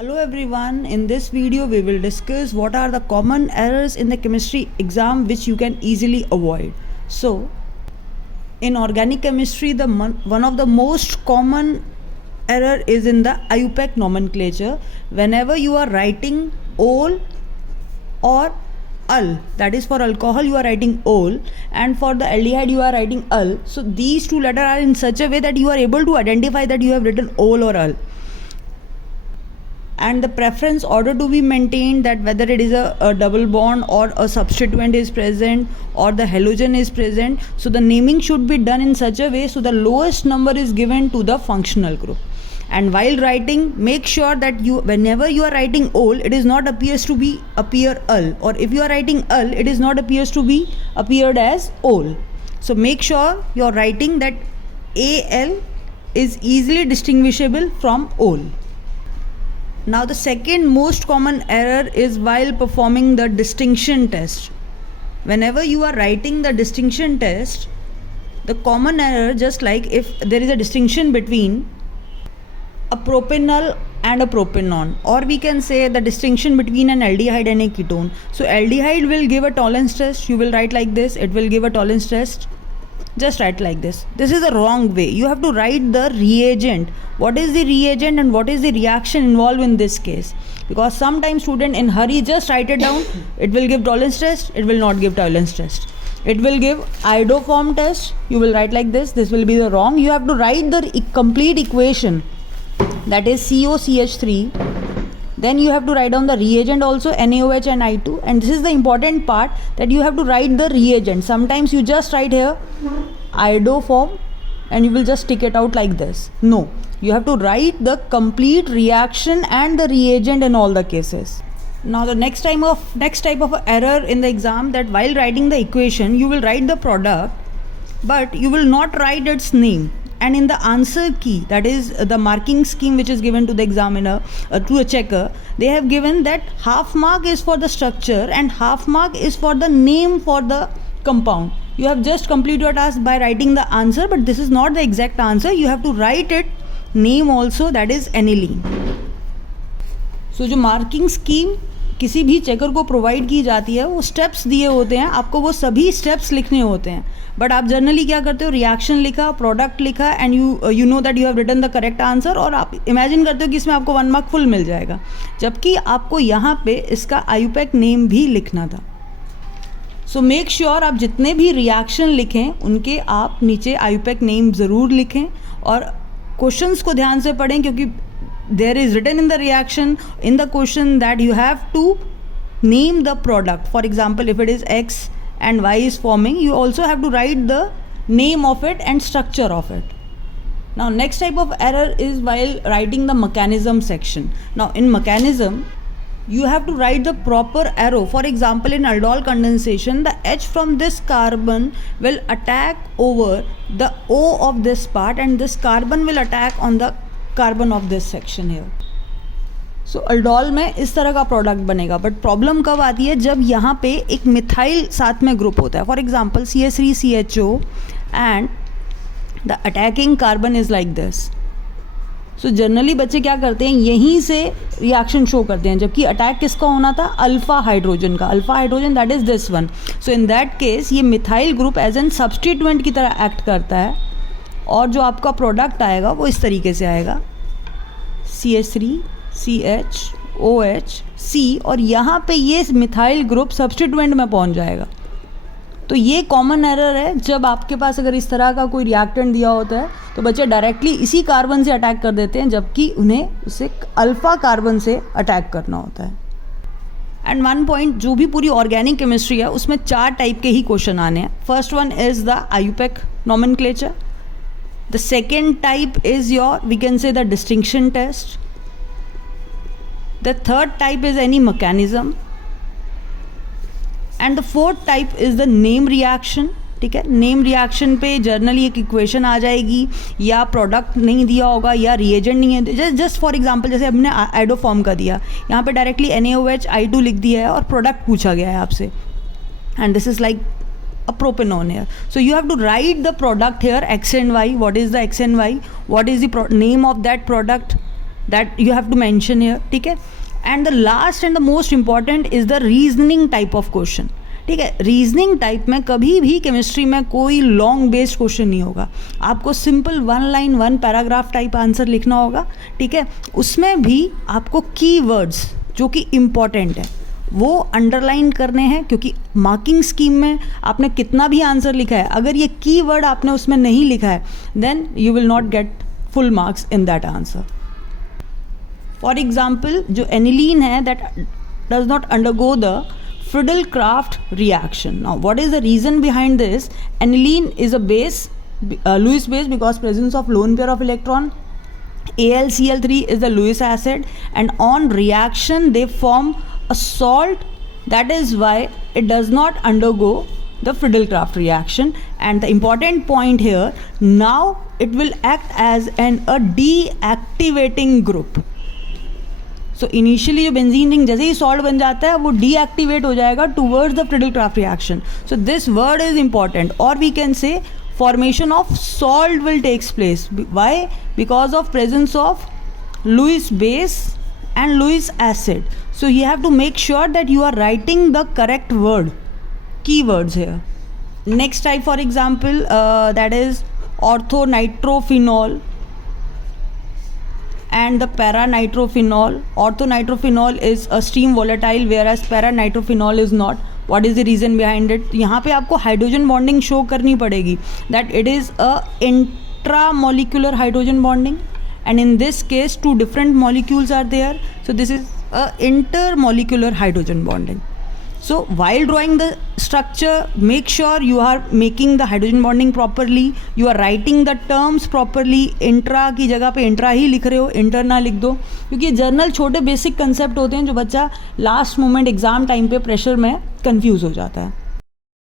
Hello everyone, in this video we will discuss what are the common errors in the chemistry exam which you can easily avoid. So, in organic chemistry one of the most common error is in the IUPAC nomenclature. Whenever you are writing ol or ul, that is for alcohol you are writing ol, and for the aldehyde you are writing ul. So these two letters are in such a way that you are able to identify that you have written ol or ul. And the preference order to be maintained, that whether it is a double bond or a substituent is present or the halogen is present. So the naming should be done in such a way so the lowest number is given to the functional group. And while writing, make sure that whenever you are writing ol, it is not appear ul, or if you are writing ul, it is not appeared as ol. So make sure you are writing that al is easily distinguishable from ol. Now the second most common error is while performing the distinction test. Whenever you are writing the distinction test, the common error, just like if there is a distinction between a propanol and a propanone, or we can say the distinction between an aldehyde and a ketone. So aldehyde will give a tolerance test, you will write like this, it will give a tolerance test. Just write like this. This is the wrong way. You have to write the reagent. What is the reagent and what is the reaction involved in this case? Because sometimes student in hurry just write it down. It will give tolerance test. It will not give tolerance test. It will give iodoform test. You will write like this. This will be the wrong. You have to write the complete equation. That is COCH3. Then you have to write down the reagent also, NaOH and I2. And this is the important part, that you have to write the reagent. Sometimes you just write here iodoform and you will just stick it out like this. No, you have to write the complete reaction and the reagent in all the cases. Now the next type of error in the exam, that while writing the equation you will write the product but you will not write its name. And in the answer key, that is the marking scheme which is given to the examiner, to a checker, they have given that half mark is for the structure and half mark is for the name for the compound. You have just completed your task by writing the answer, but this is not the exact answer. You have to write it name also, that is aniline. So जो marking scheme किसी भी checker को provide की जाती है, वो steps दिए होते हैं, आपको वो सभी स्टेप्स लिखने होते हैं. बट आप जनरली क्या करते हो, रिएक्शन लिखा, प्रोडक्ट लिखा, and you know that you have written the correct answer, और आप इमेजिन करते हो कि इसमें आपको 1 मार्क फुल मिल जाएगा, जबकि आपको यहाँ पे इसका IUPAC नेम भी लिखना था. सो मेक श्योर आप जितने भी रिएक्शन लिखें उनके आप नीचे IUPAC नेम ज़रूर लिखें, और क्वेश्चंस को ध्यान से पढ़ें, क्योंकि there is written in the reaction in the question that you have to name the product. For example, if it is X and Y is forming, you also have to write the name of it and structure of it. Now next type of error is while writing the mechanism section. Now in mechanism you have to write the proper arrow. For example, in aldol condensation, the H from this carbon will attack over the O of this part, and this carbon will attack on the carbon of this section है. सो aldol में इस तरह का product बनेगा. But problem कब आती है, जब यहाँ पे एक मिथाइल साथ में ग्रुप होता है. For example CH3CHO and the attacking carbon is like this. So generally बच्चे क्या करते हैं, यहीं से रिएक्शन शो करते हैं, जबकि अटैक किसका होना था, अल्फा हाइड्रोजन का. Alpha hydrogen that is this one. So in that case ये methyl group as an substituent की तरह एक्ट करता है, और जो आपका प्रोडक्ट आएगा वो इस तरीके से आएगा, CH3CHOHC, और यहाँ पे ये मिथाइल ग्रुप सब्स्टिट्यूएंट में पहुँच जाएगा. तो ये कॉमन एरर है. जब आपके पास अगर इस तरह का कोई रिएक्टेंट दिया होता है तो बच्चे डायरेक्टली इसी कार्बन से अटैक कर देते हैं, जबकि उन्हें उसे अल्फ़ा कार्बन से अटैक करना होता है. एंड वन पॉइंट, जो भी पूरी ऑर्गेनिक केमिस्ट्री है उसमें 4 टाइप के ही क्वेश्चन आने हैं. First one is the IUPAC nomenclature. The second type is we can say the distinction test. The third type is any mechanism. And the fourth type is the name reaction. ठीक है, name reaction पे generally एक equation आ जाएगी, या product नहीं दिया होगा, या रिएजेंट नहीं है. जस्ट फॉर एग्जांपल, जैसे हमने आइडोफॉर्म का दिया, यहाँ पे डायरेक्टली NaOH I2 लिख दिया है और प्रोडक्ट पूछा गया है आपसे, and this is like a propanone here. So you have to write the product here, X and Y. What is the X and Y? What is the name of that product? that you have to mention here. ठीक है. And the last and the most important is the reasoning type of question. ठीक है. Reasoning type में कभी भी chemistry में कोई long based question नहीं होगा. आपको simple 1 line 1 paragraph type answer लिखना होगा. ठीक है. उसमें भी आपको कीवर्ड्स जो कि इम्पॉर्टेंट है वो अंडरलाइन करने हैं, क्योंकि मार्किंग स्कीम में आपने कितना भी आंसर लिखा है, अगर ये कीवर्ड आपने उसमें नहीं लिखा है then you will not get full marks in that answer. For example जो एनिलीन है that does not undergo the Friedel-Crafts reaction. Now, what is the reason behind this? Aniline is a base, Lewis base, because presence of lone pair of electron. AlCl3 is the Lewis acid, and on reaction they form a salt. That is why it does not undergo the Friedel-Crafts reaction. And the important point here, now it will act as a deactivating group. So initially जो benzene ring जैसे ही salt बन जाता है वो deactivate हो जाएगा towards the Friedel Crafts reaction. So this word is important. और we can say formation of salt will takes place. Why? Because of presence of Lewis base and Lewis acid. So you have to make sure that you are writing the correct word, key words here. Next type for example that is orthonitrophenol and the para-nitrophenol. Orthonitrophenol is a stream volatile whereas para-nitrophenol is not. What is the reason behind it? यहाँ पे आपको hydrogen bonding show करनी पड़ेगी, that it is a intramolecular hydrogen bonding, and in this case 2 different molecules are there, so this is a intermolecular hydrogen bonding. So while drawing the structure, make sure you are making the hydrogen bonding properly, you are writing the terms properly. Intra की जगह पे intra ही लिख रहे हो, inter ना लिख दो, क्योंकि जर्नल छोटे बेसिक कंसेप्ट होते हैं जो बच्चा लास्ट मोमेंट एग्जाम टाइम पे प्रेशर में कंफ्यूज हो जाता है.